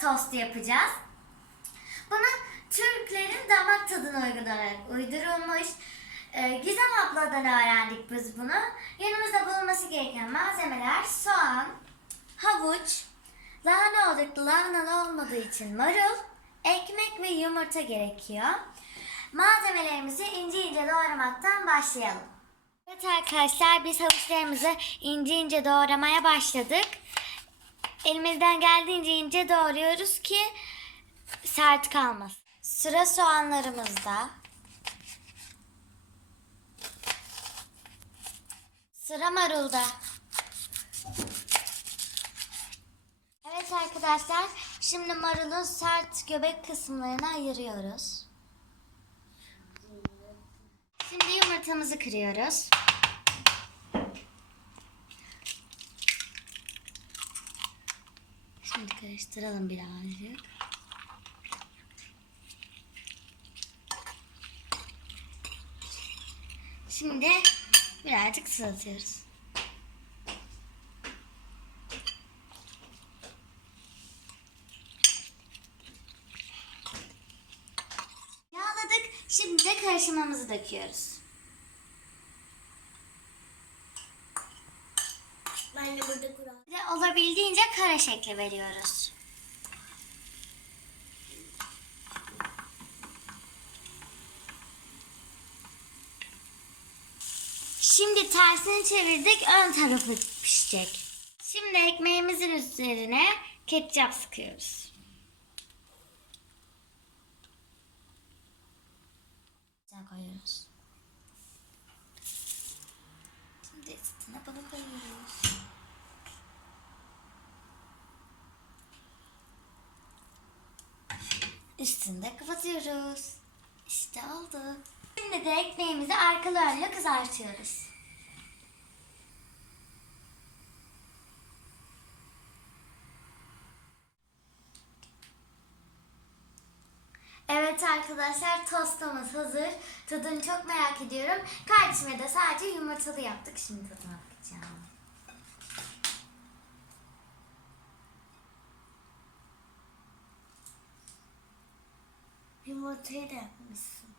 tostu yapacağız. Bunu Türklerin damak tadına uygun olarak uydurulmuş. Ee, Gizem abladan öğrendik biz bunu. Yanımızda bulunması gereken malzemeler soğan, havuç, lahana odaklı lahanalı olmadığı için marul, ekmek ve yumurta gerekiyor. Malzemelerimizi ince ince doğramaktan başlayalım. Evet arkadaşlar biz havuçlarımızı ince ince doğramaya başladık. Elimizden geldiğince ince doğruyoruz ki sert kalmasın. Sıra soğanlarımızda. Sıra marulda. Evet arkadaşlar şimdi marulun sert göbek kısımlarını ayırıyoruz. Şimdi yumurtamızı kırıyoruz. Şimdi karıştıralım birazcık. Şimdi birazcık sıvatıyoruz. Yağladık. Şimdi de karışımımızı döküyoruz. Ben de burada de olabildiğince kare şekli veriyoruz. Şimdi tersini çevirdik, ön tarafı pişecek. Şimdi ekmeğimizin üzerine ketçap sıkıyoruz. Güzel koyuyoruz. Koyuyoruz. Üstünü de kapatıyoruz. İşte oldu. Şimdi de ekmeğimizi arkalı önlü kızartıyoruz. Evet arkadaşlar tostumuz hazır. Tadını çok merak ediyorum. Kardeşime de sadece yumurtalı yaptık. Şimdi tadına bakacağım. Yumurtayı da yapmışsın.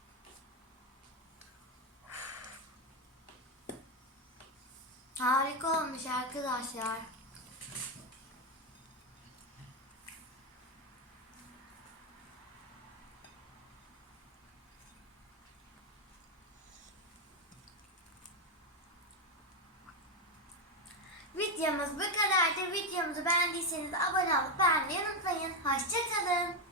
Harika olmuş arkadaşlar. Videomuz bu kadardı. Videomuzu beğendiyseniz abone olup beğenmeyi unutmayın. Hoşçakalın.